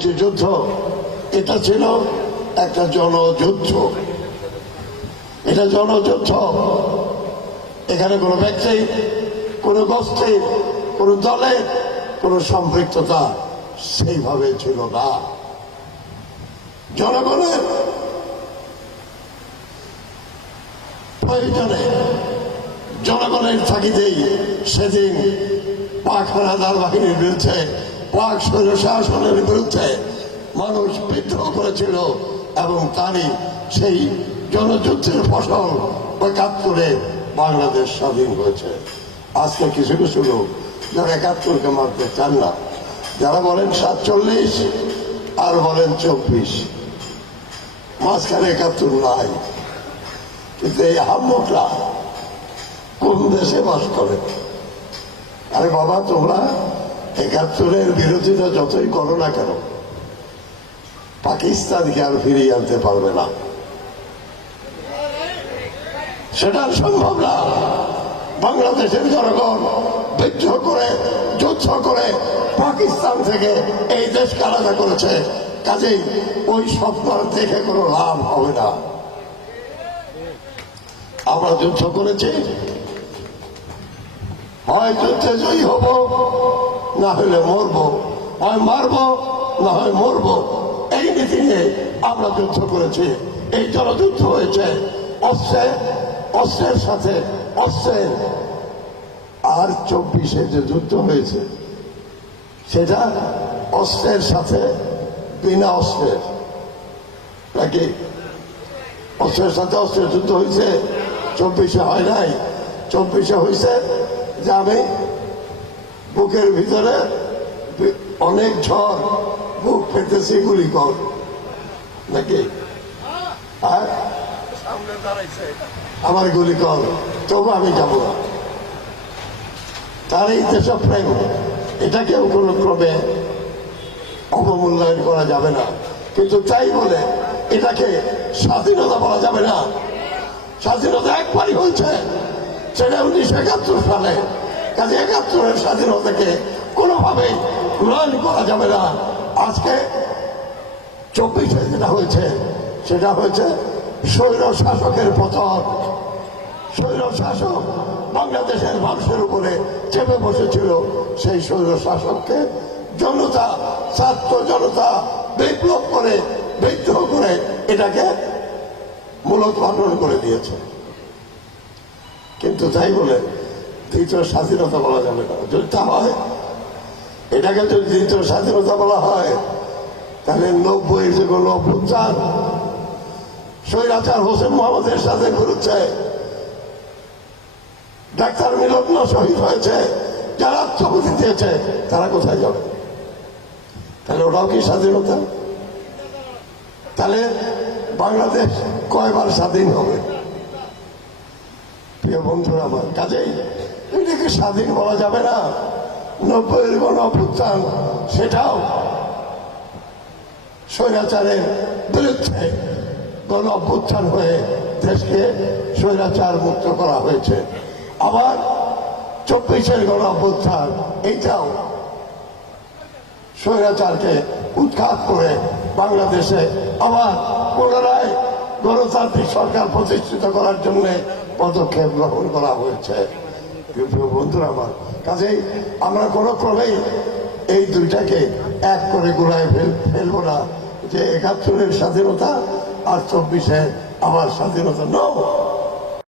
মুক্তিযুদ্ধ এটা ছিল একটা জনযুদ্ধ। এটা জনযুদ্ধ। এখানে কোনো ব্যক্তি, কোনো গোষ্ঠী, কোনো দলের কোনো সম্পৃক্ততা সেইভাবে ছিল না। জনগণের প্রয়োজনে জনগণের থাকিতেই সেদিন পাক হানাদার বাহিনীর বিরুদ্ধে শাসনের বিরুদ্ধে মানুষ বিদ্রোহ করেছিল এবং তারই সেই জনযুদ্ধের ফসল একাত্তরে বাংলাদেশ স্বাধীন হয়েছে। আজকে কিছু কিছু লোক যারা একাত্তরকে মানতে চান না, যারা বলেন সাতচল্লিশ আর বলেন চব্বিশ, মাঝখানে একাত্তর নাই। কিন্তু এই হাম্মকরা কোন দেশে বাস করে? আরে বাবা, তোমরা একাত্তরের বিরোধিতা যতই করো না কেন, পাকিস্তানকে আর ফিরিয়ে আনতে পারবে না। সেটা সম্ভব না। বাংলাদেশের জনগণ বিদ্রোহ করে, যুদ্ধ করে পাকিস্তান থেকে এই দেশকে আলাদা করেছে। কাজেই ওই স্বপ্ন দেখে কোনো লাভ হবে না। আমরা যুদ্ধ করেছি হয় যুদ্ধে জয়ী হব, না হলে মরব। হয় মারব, না হয় মরব। এই নীতি নিয়ে আমরা যুদ্ধ করেছি। এই জনযুদ্ধ হয়েছে অস্ত্রে, অস্ত্রের সাথে অস্ত্রের আর চব্বিশে যে যুদ্ধ হয়েছে, সেটা অস্ত্রের সাথে বিনা অস্ত্রের নাকি? অস্ত্রের সাথে অস্ত্রের যুদ্ধ হয়েছে? চব্বিশে হয় নাই। চব্বিশে হয়েছে যে আমি বুকের ভিতরে অনেক ঝড় বুক পেতেছি গুলি কর। নাকি? আর আমার গুলি কর। তবু আমি যাব না। তার এই দেশপ্রেম এটাকেও কোনো ক্রমে অবমূল্যায়ন করা যাবে না। কিন্তু তাই বলে এটাকে স্বাধীনতা বলা যাবে না। স্বাধীনতা একবারই হয়েছে সেটা উনিশশো একাত্তর সালে। কাজে একাত্তরের স্বাধীনতাকে কোনোভাবেই গ্রহণ করা যাবে না। আজকে চব্বিশে যেটা হয়েছে, সেটা হয়েছে স্বৈর শাসকের পতন। স্বৈর শাসক বাংলাদেশের মানুষের উপরে চেপে বসেছিল। সেই স্বৈর শাসককে জনতা, ছাত্র জনতা বিপ্লব করে, বিদ্রোহ করে এটাকে মূলত গঠন করে দিয়েছে। কিন্তু তাই বলে, দ্বিতীয় স্বাধীনতা বলা যাবে না। যদি তা হয়, এটাকে যদি দ্বিতীয় স্বাধীনতা বলা হয়, তাহলে নব্বই যে কোনো অভ্যুত্থান, স্বৈরাচার হোসেন মোহাম্মদের সাথে ঘুরছে, ডাক্তার মিলন শহীদ হয়েছে, যারা আত্মগতি দিয়েছে, তারা কোথায় যাবে? তাহলে ওটাও কি স্বাধীনতা? তাহলে বাংলাদেশ কয়বার স্বাধীন হবে? প্রিয় বন্ধুরা আমার, কাজেই এটাকে স্বাধীন বলা যাবে না। নব্বইয়ের গণ অভ্যুত্থান, সেটাও স্বৈরাচারের বিরুদ্ধে গণ অভ্যুত্থান হয়ে দেশকে স্বৈরাচার মুক্ত করা হয়েছে। আবার চব্বিশের গণ অভ্যুত্থান, এইটাও স্বৈরাচারকে উৎখাত করে বাংলাদেশে আবার পুনরায় গণতান্ত্রিক সরকার প্রতিষ্ঠিত করার জন্য পদক্ষেপ গ্রহণ করা হয়েছে। বন্ধুরা আমার, কাজেই আমরা কোনো ক্রমেই এই দুইটাকে এক করে গোড়ায় ফেল, ফেলব না যে একাত্তরের স্বাধীনতা আর চব্বিশে আমার স্বাধীনতা। ন